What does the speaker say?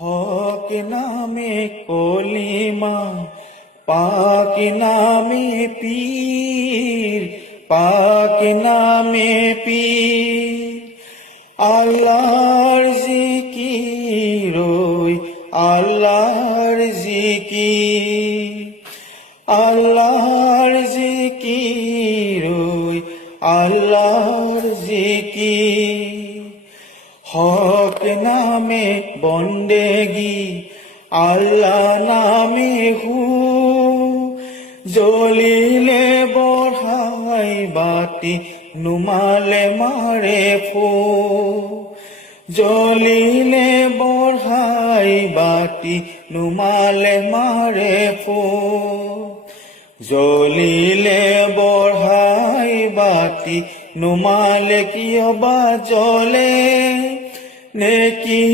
হক নামে কলিমা, পাক নামে পীর, পাক নামে পীর। আল্লাহর জিকির, ওই আল্লাহর জিকির, আল্লাহর জিকির, ওই আল্লাহর জিকির। হক নামে বন্দেগি, আল্লাহ নামে হু, জ্বলিলে বঢ়াই বাতি, নুমালে মারে ফু। জ্বলিলে বঢ়াই বাতি, নুমালে মারে ফু। জ্বলিলে বঢ়াই বাতি, নুমালে কিয় বা জ্বলে নেকি